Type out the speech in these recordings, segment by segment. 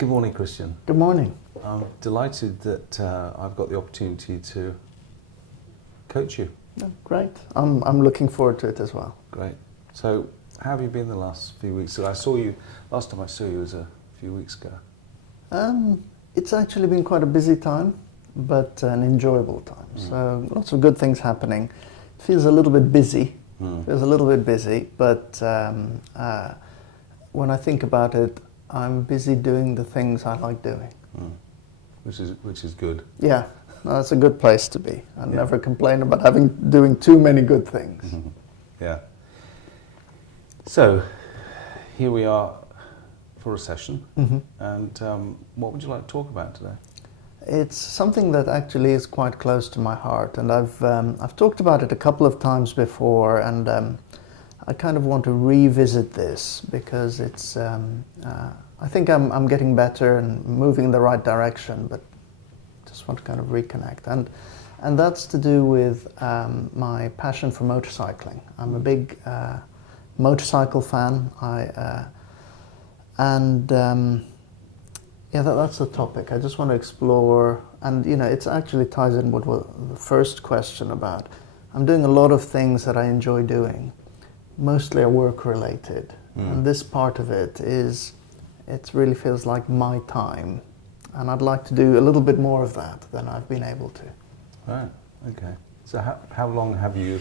Good morning, Christian. Good morning. I'm delighted that I've got the opportunity to coach you. Oh, great. I'm looking forward to it as well. Great. So, how have you been the last few weeks? So last time I saw you was a few weeks ago. It's actually been quite a busy time, but an enjoyable time. So lots of good things happening. It feels a little bit busy. But when I think about it, I'm busy doing the things I like doing. Which is good. Yeah, no, it's a good place to be. I never complain about doing too many good things. Yeah. So, here we are for a session. And what would you like to talk about today? It's something that actually is quite close to my heart, and I've talked about it a couple of times before, and I kind of want to revisit this because it's. I think I'm getting better and moving in the right direction, but just want to kind of reconnect, and that's to do with my passion for motorcycling. I'm a big motorcycle fan. That's the topic. I just want to explore, and it actually ties in with the first question about. I'm doing a lot of things that I enjoy doing, mostly are work related, and this part of it really feels like my time, and I'd like to do a little bit more of that than I've been able to. Right. Okay. So how long have you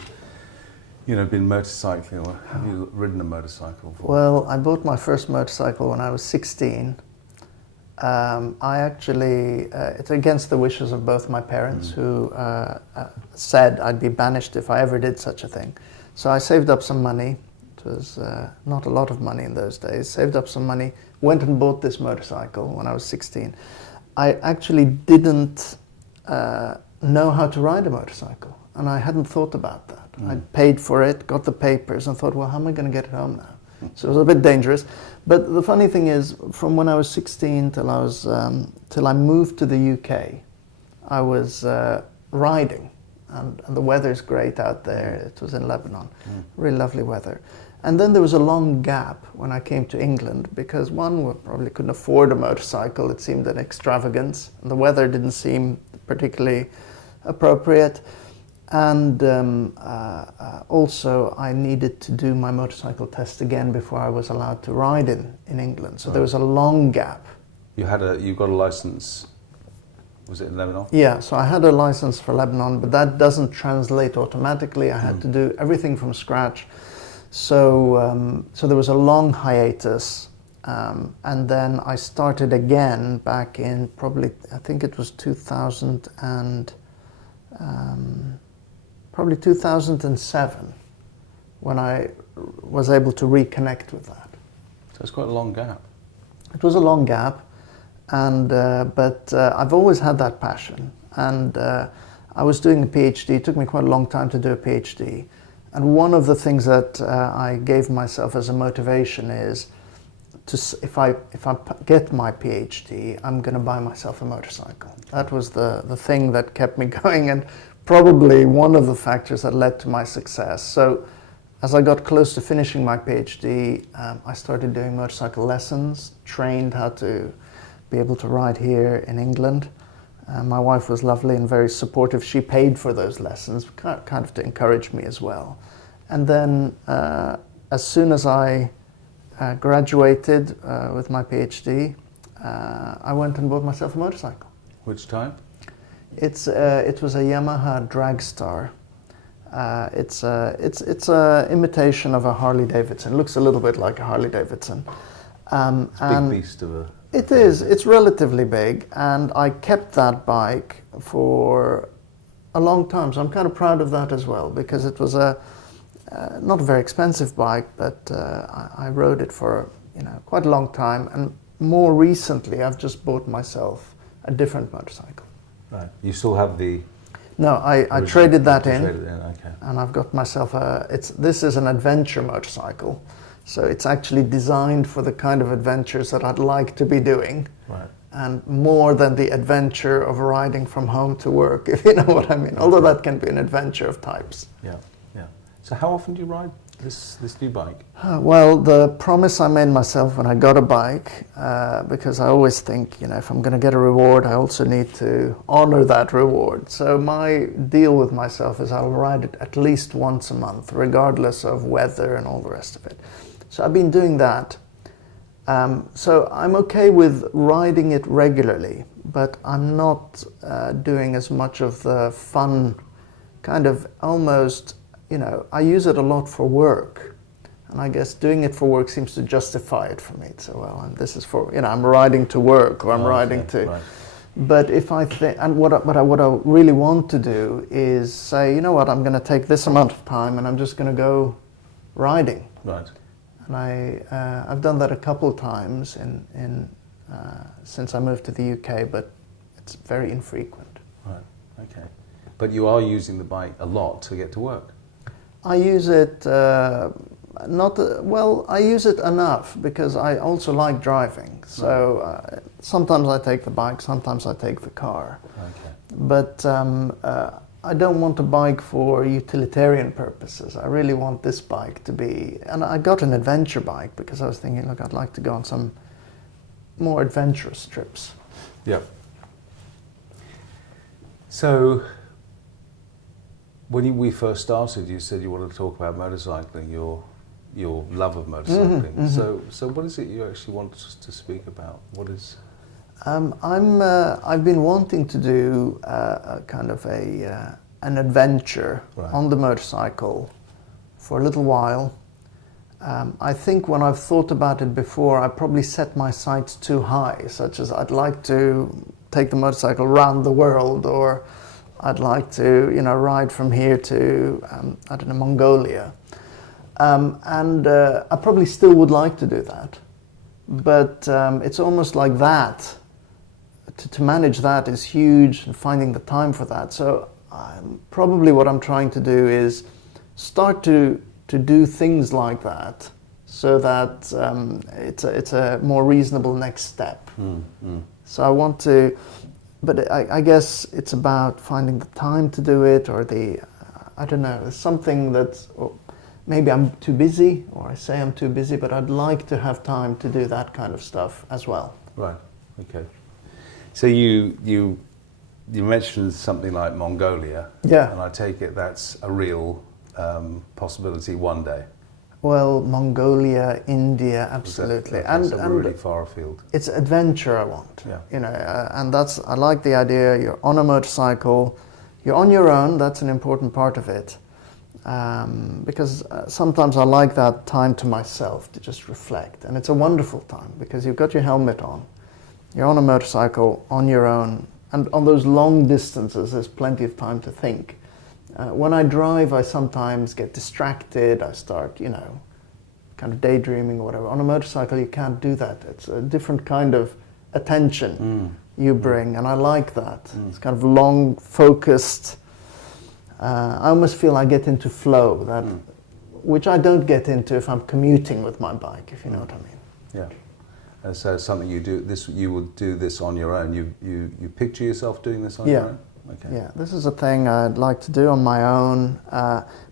been motorcycling, or have you ridden a motorcycle for? Well, I bought my first motorcycle when I was 16. I actually, it's against the wishes of both my parents, who said I'd be banished if I ever did such a thing. So I saved up some money. It was not a lot of money in those days. Saved up some money, went and bought this motorcycle when I was 16. I actually didn't know how to ride a motorcycle, and I hadn't thought about that. I paid for it, got the papers, and thought, well, how am I going to get it home now? So it was a bit dangerous. But the funny thing is, from when I was 16 till I moved to the UK, I was riding, and the weather's great out there. It was in Lebanon, really lovely weather. And then there was a long gap when I came to England, because one, we probably couldn't afford a motorcycle. It seemed an extravagance, and the weather didn't seem particularly appropriate. And also, I needed to do my motorcycle test again before I was allowed to ride in England. So there was a long gap. You got a license. Was it in Lebanon? Yeah, so I had a license for Lebanon, but that doesn't translate automatically. I had to do everything from scratch. So there was a long hiatus, and then I started again back in probably, I think it was 2007, when I was able to reconnect with that. So it's quite a long gap. It was a long gap, and but I've always had that passion. And I was doing a PhD. It took me quite a long time to do a PhD. And one of the things that I gave myself as a motivation is, if I get my PhD, I'm going to buy myself a motorcycle. That was the thing that kept me going, and probably one of the factors that led to my success. So as I got close to finishing my PhD, I started doing motorcycle lessons, trained how to be able to ride here in England. My wife was lovely and very supportive. She paid for those lessons, kind of to encourage me as well. And then as soon as I graduated with my PhD, I went and bought myself a motorcycle. Which type? It was a Yamaha Dragstar. It's a imitation of a Harley Davidson. It looks a little bit like a Harley Davidson. It's a big beast of a... It is. It's relatively big, and I kept that bike for a long time. So I'm kind of proud of that as well, because it was not a very expensive bike, but I rode it for quite a long time. And more recently, I've just bought myself a different motorcycle. Right. You still have the... No, I traded that in, okay. And I've got myself this is an adventure motorcycle. So it's actually designed for the kind of adventures that I'd like to be doing. Right. And more than the adventure of riding from home to work, if you know what I mean. Although that can be an adventure of types. Yeah, yeah. So how often do you ride? this new bike? Well, the promise I made myself when I got a bike, because I always think, if I'm going to get a reward, I also need to honor that reward. So my deal with myself is I'll ride it at least once a month, regardless of weather and all the rest of it. So I've been doing that. So I'm okay with riding it regularly, but I'm not doing as much of the fun kind of almost, I use it a lot for work. And I guess doing it for work seems to justify it for me. So, well, and this is for, I'm riding to work, or I'm riding to... Right. But if I think, and what I really want to do is say, you know what, I'm going to take this amount of time and I'm just going to go riding. Right. And I've done that a couple times since I moved to the UK, but it's very infrequent. Right, okay. But you are using the bike a lot to get to work? I use it, I use it enough because I also like driving. So sometimes I take the bike, sometimes I take the car. Okay. But I don't want a bike for utilitarian purposes. I really want this bike to be, and I got an adventure bike because I was thinking, look, I'd like to go on some more adventurous trips. Yeah. So, when we first started, you said you wanted to talk about motorcycling, your love of motorcycling. Mm-hmm, mm-hmm. So what is it you actually want us to speak about? What is? I've been wanting to do a kind of an adventure on the motorcycle for a little while. I think when I've thought about it before, I probably set my sights too high, such as I'd like to take the motorcycle around the world, or I'd like to, ride from here to, I don't know, Mongolia. And I probably still would like to do that. But it's almost like that. To manage that is huge, and finding the time for that. So probably what I'm trying to do is start to do things like that, so that it's a more reasonable next step. So I want to, but I guess it's about finding the time to do it, or I don't know, something that, maybe I'm too busy, or I say I'm too busy, but I'd like to have time to do that kind of stuff as well. Right, okay. So you mentioned something like Mongolia, and I take it that's a real possibility one day. Well, Mongolia, India, absolutely, and really far afield. It's adventure I want. And I like the idea. You're on a motorcycle, you're on your own. That's an important part of it, because sometimes I like that time to myself to just reflect, and it's a wonderful time because you've got your helmet on. You're on a motorcycle on your own, and on those long distances there's plenty of time to think. When I drive, I sometimes get distracted, I start, kind of daydreaming or whatever. On a motorcycle you can't do that. It's a different kind of attention you bring, and I like that. It's kind of long, focused. I almost feel I get into flow, which I don't get into if I'm commuting with my bike, if you know what I mean. Yeah. And so something you would do this on your own. You picture yourself doing this on your own? Okay. Yeah, this is a thing I'd like to do on my own.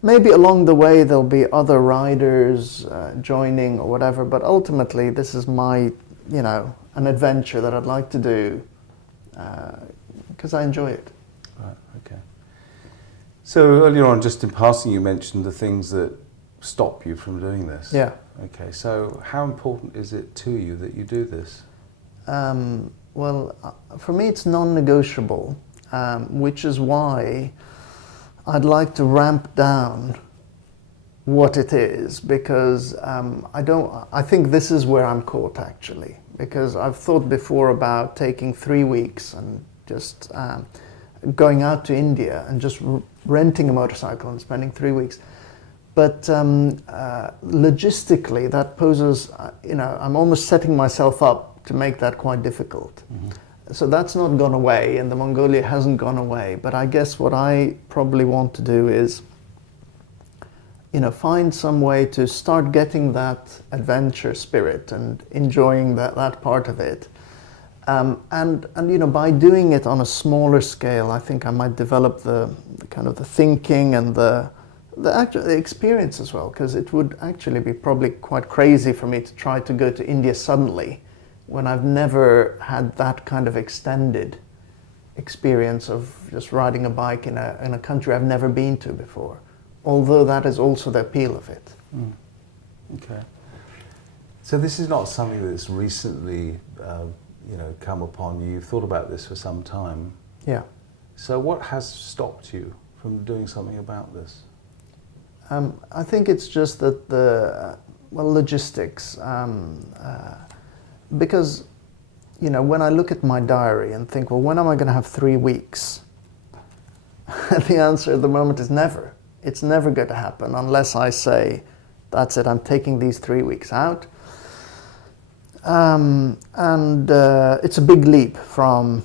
Maybe along the way there'll be other riders joining or whatever, but ultimately this is my, an adventure that I'd like to do because I enjoy it. Right, okay. So earlier on, just in passing, you mentioned the things that stop you from doing this. Yeah. Okay, so how important is it to you that you do this? Well, for me it's non-negotiable, which is why I'd like to ramp down what it is, because I think this is where I'm caught actually, because I've thought before about taking 3 weeks and just going out to India and just renting a motorcycle and spending 3 weeks. But logistically, that poses, I'm almost setting myself up to make that quite difficult. So that's not gone away, and the Mongolia hasn't gone away. But I guess what I probably want to do is, find some way to start getting that adventure spirit and enjoying that part of it. And by doing it on a smaller scale, I think I might develop the kind of the thinking and the the experience as well, because it would actually be probably quite crazy for me to try to go to India suddenly when I've never had that kind of extended experience of just riding a bike in a country I've never been to before, although that is also the appeal of it. Mm. Okay. So this is not something that's recently come upon you. You've thought about this for some time. Yeah. So what has stopped you from doing something about this? I think it's just that logistics. Because, when I look at my diary and think, well, when am I going to have 3 weeks? The answer at the moment is never. It's never going to happen unless I say, that's it, I'm taking these 3 weeks out. It's a big leap from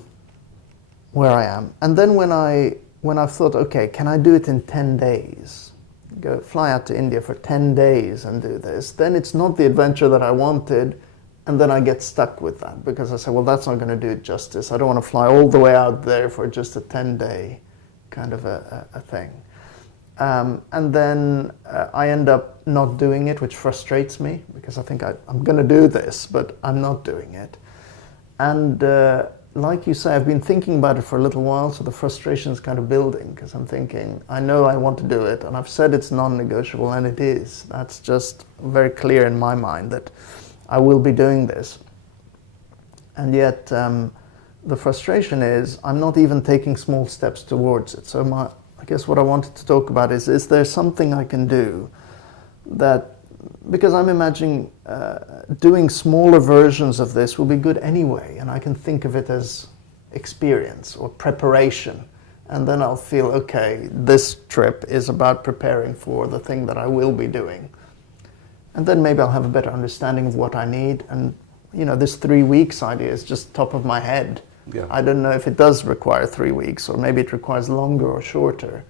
where I am. And then when I've thought, okay, can I do it in 10 days? Fly out to India for 10 days and do this, then it's not the adventure that I wanted, and then I get stuck with that because I say, well, that's not going to do it justice. I don't want to fly all the way out there for just a 10-day kind of a thing. And then I end up not doing it, which frustrates me because I think I'm going to do this, but I'm not doing it. And like you say, I've been thinking about it for a little while, so the frustration is kind of building because I'm thinking, I know I want to do it, and I've said it's non-negotiable, and it is. That's just very clear in my mind that I will be doing this. And yet, the frustration is I'm not even taking small steps towards it. So I guess what I wanted to talk about is there something I can do that, because I'm imagining doing smaller versions of this will be good anyway, and I can think of it as experience or preparation, and then I'll feel, okay, this trip is about preparing for the thing that I will be doing. And then maybe I'll have a better understanding of what I need, and this 3 weeks idea is just top of my head. Yeah. I don't know if it does require 3 weeks, or maybe it requires longer or shorter.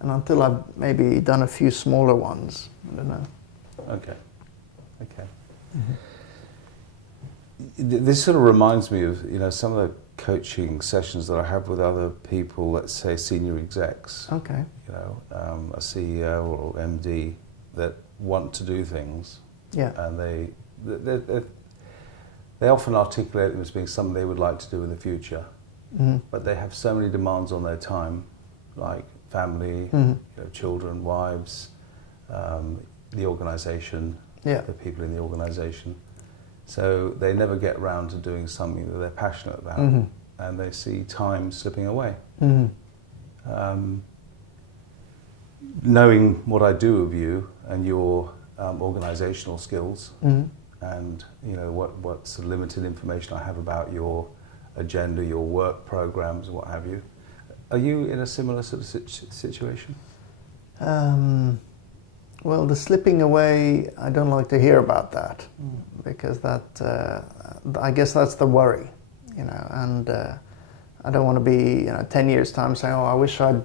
And until I've maybe done a few smaller ones, I don't know. Okay. Mm-hmm. This sort of reminds me of some of the coaching sessions that I have with other people, let's say senior execs. Okay. A CEO or MD that want to do things. Yeah. And they often articulate them as being something they would like to do in the future. Mm-hmm. But they have so many demands on their time, like family, mm-hmm. Children, wives, the organisation, yeah. the people in the organisation. So they never get round to doing something that they're passionate about, mm-hmm. and they see time slipping away. Mm-hmm. Knowing what I do of you and your organisational skills, mm-hmm. and what's the limited information I have about your agenda, your work programs, what have you. Are you in a similar sort of situation? Well, the slipping away, I don't like to hear about that, because that, I guess that's the worry, and I don't want to be, 10 years' time saying, oh, I wish I'd.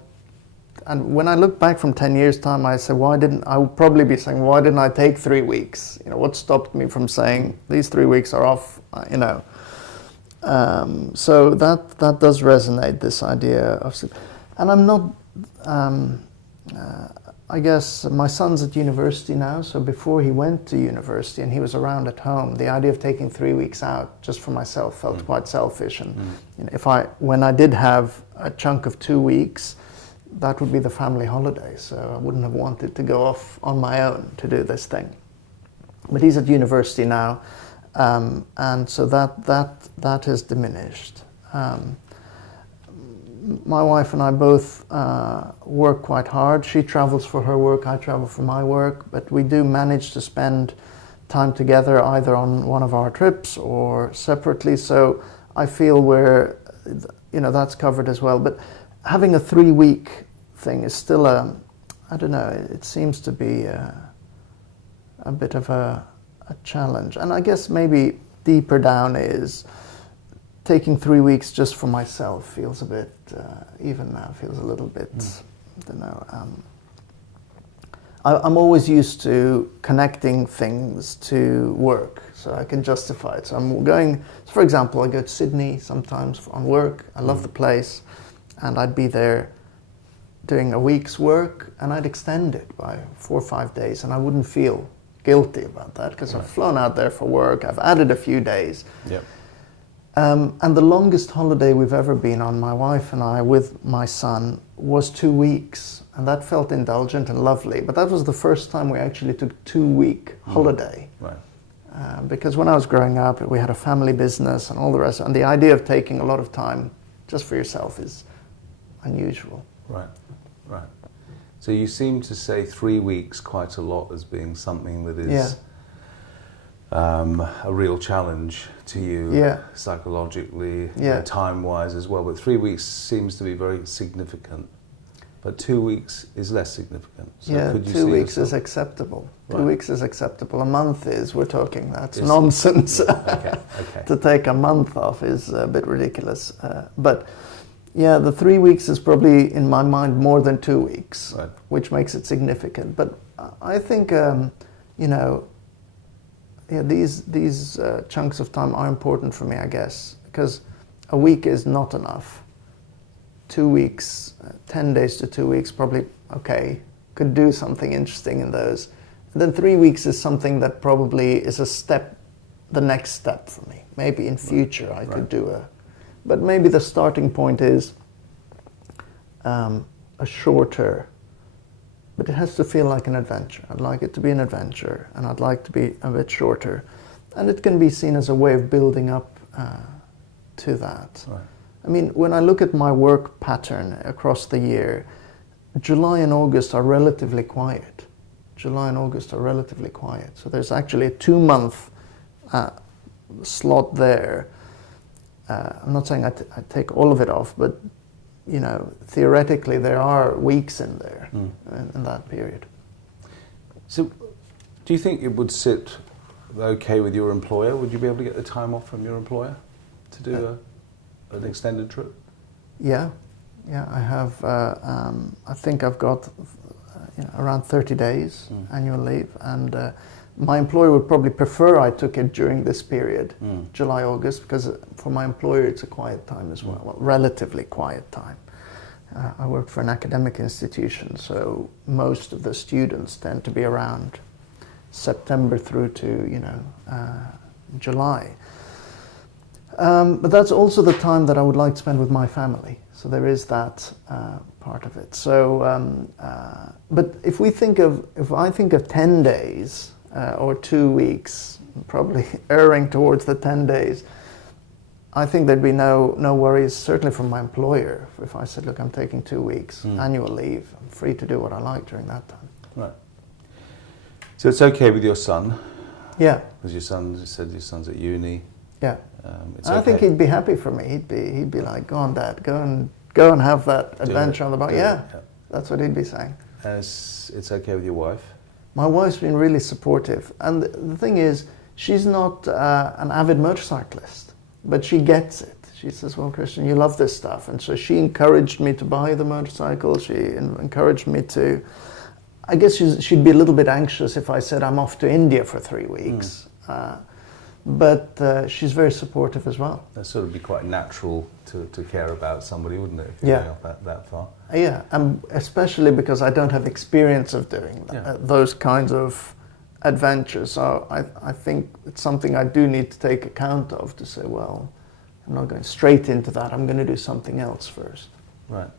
And when I look back from 10 years' time, I say, I would probably be saying, why didn't I take 3 weeks? What stopped me from saying, these 3 weeks are off, So that does resonate, this idea of, and I'm not, I guess my son's at university now, so before he went to university and he was around at home, the idea of taking 3 weeks out just for myself felt quite selfish. And when I did have a chunk of 2 weeks, that would be the family holiday, so I wouldn't have wanted to go off on my own to do this thing. But he's at university now, and so that has diminished. My wife and I both work quite hard. She travels for her work, I travel for my work, but we do manage to spend time together either on one of our trips or separately, so I feel that's covered as well. But having a 3-week thing is still I don't know, it seems to be a bit of a challenge. And I guess maybe deeper down is taking 3 weeks just for myself feels a bit, even now, feels a little bit, I don't know. I'm always used to connecting things to work, so I can justify it. So I'm going, for example, I go to Sydney sometimes on work. I love the place, and I'd be there doing a week's work, and I'd extend it by 4 or 5 days, and I wouldn't feel guilty about that because I've flown out there for work. I've added a few days. Yep. And the longest holiday we've ever been on, my wife and I, with my son, was 2 weeks. And that felt indulgent and lovely. But that was the first time we actually took 2-week holiday. Right. Because when I was growing up, we had a family business and all the rest. And the idea of taking a lot of time just for yourself is unusual. Right, right. So you seem to say 3 weeks quite a lot as being something that is a real challenge to you psychologically, time-wise as well. But 3 weeks seems to be very significant. But 2 weeks is less significant. So could you 2 weeks is acceptable. Right. 2 weeks is acceptable. A month is, we're talking, that's nonsense. Okay. To take a month off is a bit ridiculous. But yeah, the 3 weeks is probably, in my mind, more than 2 weeks, right, which makes it significant. But I think, these chunks of time are important for me, I guess, because a week is not enough. 2 weeks, 10 days to 2 weeks, probably okay, could do something interesting in those. And then 3 weeks is something that probably is the next step for me. Maybe in future I could do but maybe the starting point is a shorter, but it has to feel like an adventure. I'd like it to be an adventure, and I'd like to be a bit shorter. And it can be seen as a way of building up to that. Right. I mean, when I look at my work pattern across the year, July and August are relatively quiet. So there's actually a 2-month slot there. I'm not saying I take all of it off, but theoretically there are weeks in there in that period. So do you think it would sit okay with your employer? Would you be able to get the time off from your employer to do an extended trip? Yeah, I have. I think I've got around 30 days annual leave, and my employer would probably prefer I took it during this period, July, August, because for my employer it's a quiet time as well, relatively quiet time. I work for an academic institution, so most of the students tend to be around September through to July. But that's also the time that I would like to spend with my family. So there is that part of it. So, but if I think of 10 days or 2 weeks, probably erring towards the 10 days, I think there'd be no worries, certainly from my employer, if I said, look, I'm taking 2 weeks annual leave. I'm free to do what I like during that time. Right. So it's okay with your son? Yeah. Because you said your son's at uni. Yeah. I think he'd be happy for me. He'd be like, go on, Dad, go and have that adventure on the boat. Yeah, that's what he'd be saying. It's okay with your wife? My wife's been really supportive. And the thing is, she's not an avid motorcyclist, but she gets it. She says, well, Christian, you love this stuff. And so she encouraged me to buy the motorcycle. She encouraged me to... I guess she'd be a little bit anxious if I said I'm off to India for 3 weeks. But she's very supportive as well. That'd sort of be quite natural to care about somebody, wouldn't it, if you're going off that far? Yeah, and especially because I don't have experience of doing those kinds of adventures. So I think it's something I do need to take account of, to say, well, I'm not going straight into that. I'm going to do something else first. Right.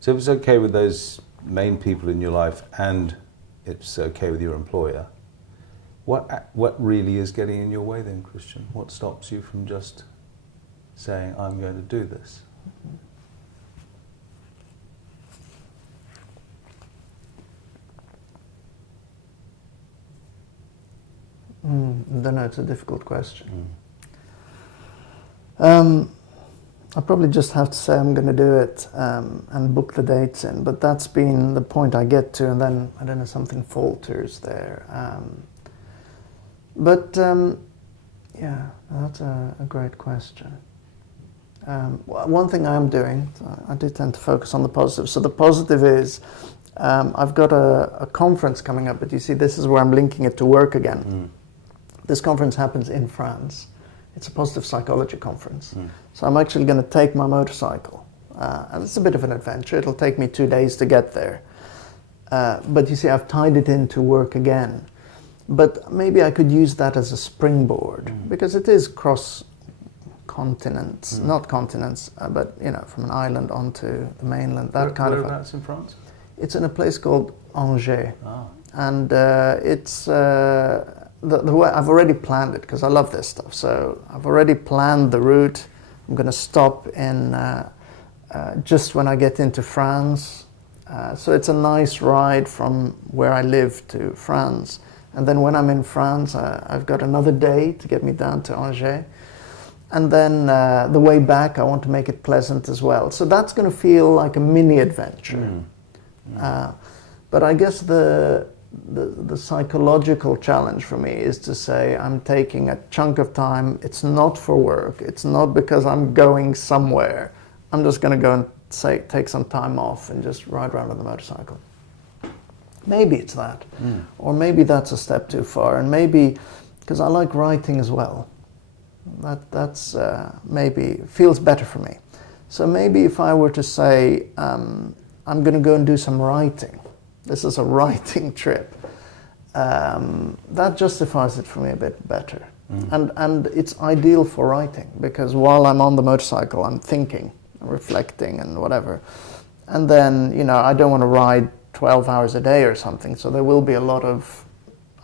So if it's okay with those main people in your life and it's okay with your employer, what really is getting in your way then, Christian? What stops you from just saying, I'm going to do this? I don't know, it's a difficult question. I probably just have to say I'm going to do it and book the dates in, but that's been the point I get to, and then, I don't know, something falters there. Yeah, that's a great question. One thing I am doing, I do tend to focus on the positive. So the positive is, I've got a conference coming up, but you see, this is where I'm linking it to work again. This conference happens in France. It's a positive psychology conference. So I'm actually going to take my motorcycle and it's a bit of an adventure. It'll take me 2 days to get there. But you see, I've tied it into work again. But maybe I could use that as a springboard, because it is cross continents, not continents, but from an island onto the mainland. Whereabouts in France? It's in a place called Angers, and it's the way I've already planned it, because I love this stuff. So I've already planned the route. I'm going to stop in just when I get into France. So it's a nice ride from where I live to France. And then when I'm in France, I've got another day to get me down to Angers. And then the way back, I want to make it pleasant as well. So that's going to feel like a mini adventure. But I guess the psychological challenge for me is to say I'm taking a chunk of time. It's not for work. It's not because I'm going somewhere. I'm just going to go and take some time off and just ride around on the motorcycle. Maybe it's that. Or maybe that's a step too far. And maybe, because I like writing as well, that's maybe feels better for me. So maybe if I were to say, I'm going to go and do some writing, this is a writing trip, that justifies it for me a bit better. And it's ideal for writing, because while I'm on the motorcycle, I'm thinking, reflecting and whatever. And then, I don't want to ride 12 hours a day or something, so there will be a lot of,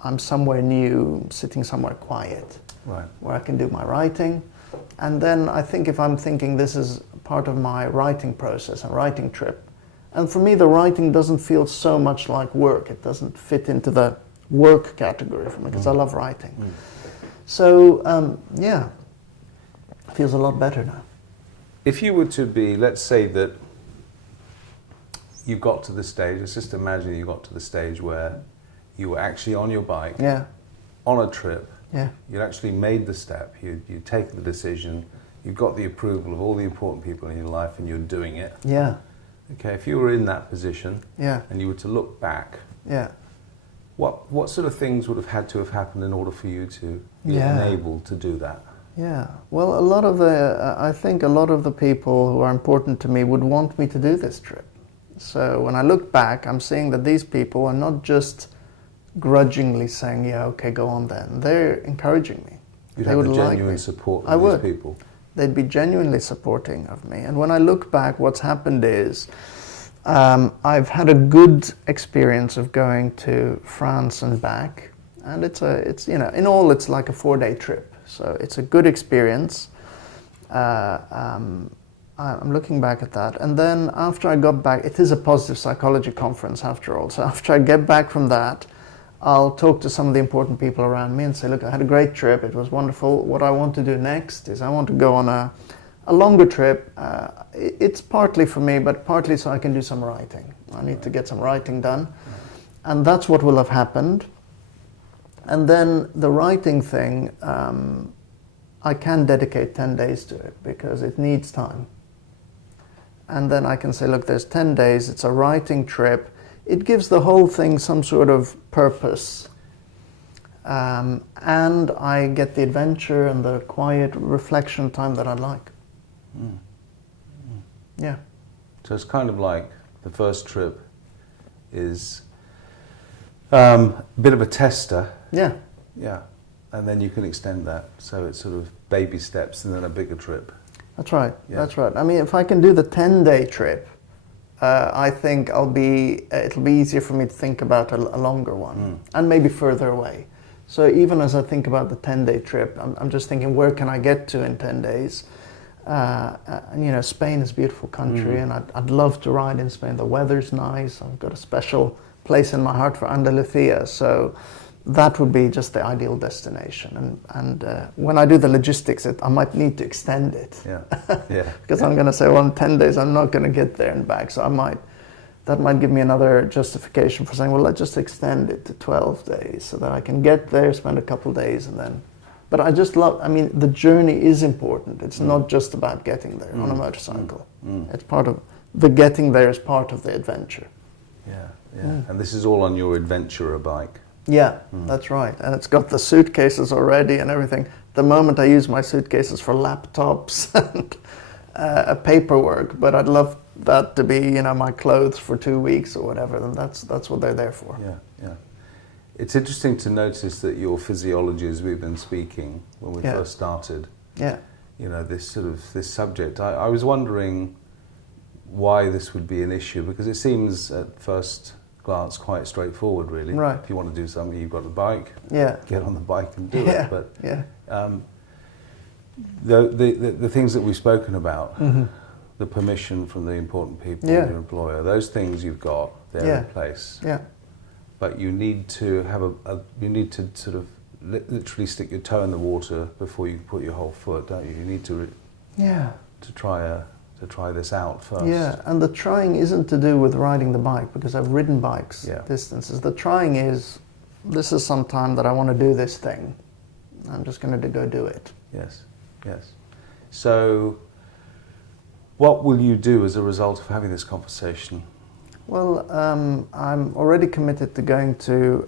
I'm somewhere new, sitting somewhere quiet, where I can do my writing. And then I think if I'm thinking this is part of my writing process, a writing trip, and for me the writing doesn't feel so much like work. It doesn't fit into the work category for me, because I love writing. So, it feels a lot better now. If you were to be, let's say that you got to the stage, let's just imagine you got to the stage where you were actually on your bike, on a trip, you'd actually made the step, you'd taken the decision, you got the approval of all the important people in your life, and you're doing it. Okay, if you were in that position, and you were to look back, what sort of things would have had to have happened in order for you to be enabled to do that? Well, I think a lot of the people who are important to me would want me to do this trip. So when I look back, I'm seeing that these people are not just grudgingly saying, yeah, okay, go on then. They're encouraging me. You'd have the genuine support of these people. They'd be genuinely supporting of me. And when I look back, what's happened is I've had a good experience of going to France and back. And it's in all, it's like a 4-day trip. So it's a good experience. I'm looking back at that. And then after I got back, it is a positive psychology conference after all. So after I get back from that, I'll talk to some of the important people around me and say, look, I had a great trip. It was wonderful. What I want to do next is I want to go on a longer trip. It's partly for me, but partly so I can do some writing. I need to get some writing done. And that's what will have happened. And then the writing thing, I can dedicate 10 days to it because it needs time. And then I can say, look, there's 10 days, it's a writing trip. It gives the whole thing some sort of purpose. And I get the adventure and the quiet reflection time that I like. So it's kind of like the first trip is a bit of a tester. And then you can extend that. So it's sort of baby steps and then a bigger trip. That's right. That's right. I mean, if I can do the 10-day trip, I think it'll be easier for me to think about a longer one and maybe further away. So even as I think about the 10-day trip, I'm just thinking, where can I get to in 10 days? And Spain is a beautiful country, and I'd love to ride in Spain. The weather's nice. I've got a special place in my heart for Andalusia. So that would be just the ideal destination. And when I do the logistics, I might need to extend it. Because I'm going to say, well, in 10 days, I'm not going to get there and back. So that might give me another justification for saying, well, let's just extend it to 12 days so that I can get there, spend a couple of days, and then. But I just the journey is important. It's not just about getting there on a motorcycle. It's part of, the getting there is part of the adventure. And this is all on your adventurer bike. That's right. And it's got the suitcases already and everything. The moment I use my suitcases for laptops paperwork, but I'd love that to be, you know, my clothes for 2 weeks or whatever, then that's what they're there for. Yeah, yeah. It's interesting to notice that your physiology, as we've been speaking when we first started, you know, this subject, I was wondering why this would be an issue, because it seems at first glance quite straightforward, really. Right. If you want to do something, you've got a bike, get on the bike and do it. But the things that we've spoken about, the permission from the important people, your employer, those things you've got, they're in place. Yeah. But you need to have you need to sort of literally stick your toe in the water before you put your whole foot, don't you? You need to try this out first. Yeah, and the trying isn't to do with riding the bike, because I've ridden bikes distances. The trying is, this is some time that I want to do this thing. I'm just going to go do it. Yes, yes. So, what will you do as a result of having this conversation? Well, I'm already committed to going to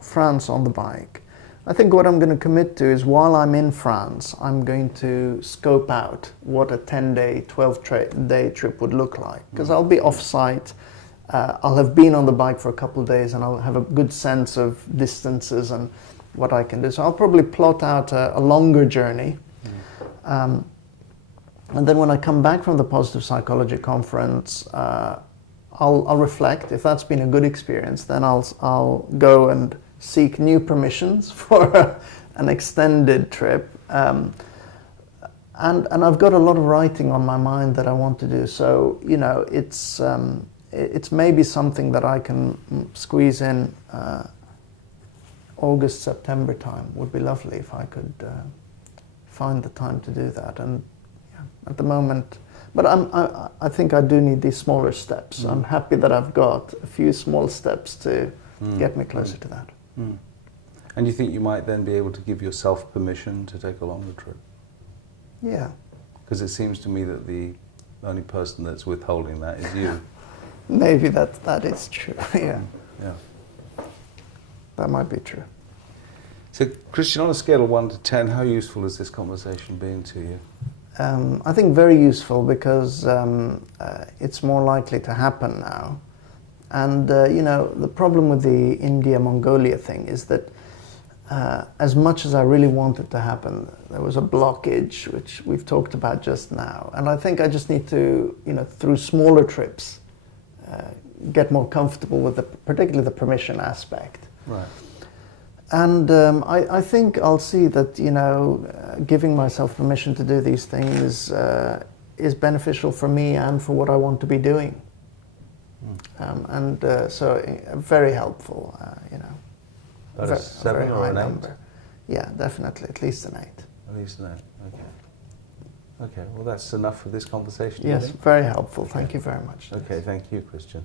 France on the bike. I think what I'm going to commit to is, while I'm in France, I'm going to scope out what a 10-day, 12-day trip would look like. Because I'll be off-site, I'll have been on the bike for a couple of days, and I'll have a good sense of distances and what I can do. So I'll probably plot out a longer journey. And then when I come back from the Positive Psychology Conference, I'll reflect. If that's been a good experience, then I'll go and seek new permissions for an extended trip. And I've got a lot of writing on my mind that I want to do. So, you know, it's maybe something that I can squeeze in August, September time. Would be lovely if I could find the time to do that. And at the moment, but I think I do need these smaller steps. I'm happy that I've got a few small steps to get me closer to that. And you think you might then be able to give yourself permission to take a longer trip? Yeah. Because it seems to me that the only person that's withholding that is you. Maybe that is true, yeah. That might be true. So, Christian, on a scale of 1 to 10, how useful has this conversation been to you? I think very useful, because it's more likely to happen now. And, you know, the problem with the India-Mongolia thing is that as much as I really want it to happen, there was a blockage, which we've talked about just now. And I think I just need to, you know, through smaller trips, get more comfortable with particularly the permission aspect. Right. And I think I'll see that, you know, giving myself permission to do these things is beneficial for me and for what I want to be doing. So very helpful, you know. About a 7 or an 8? Number. Yeah, definitely, at least an 8. At least an 8, okay. Okay, well that's enough for this conversation. Yes, very helpful. Thank you very much. Okay, thank you, Christian.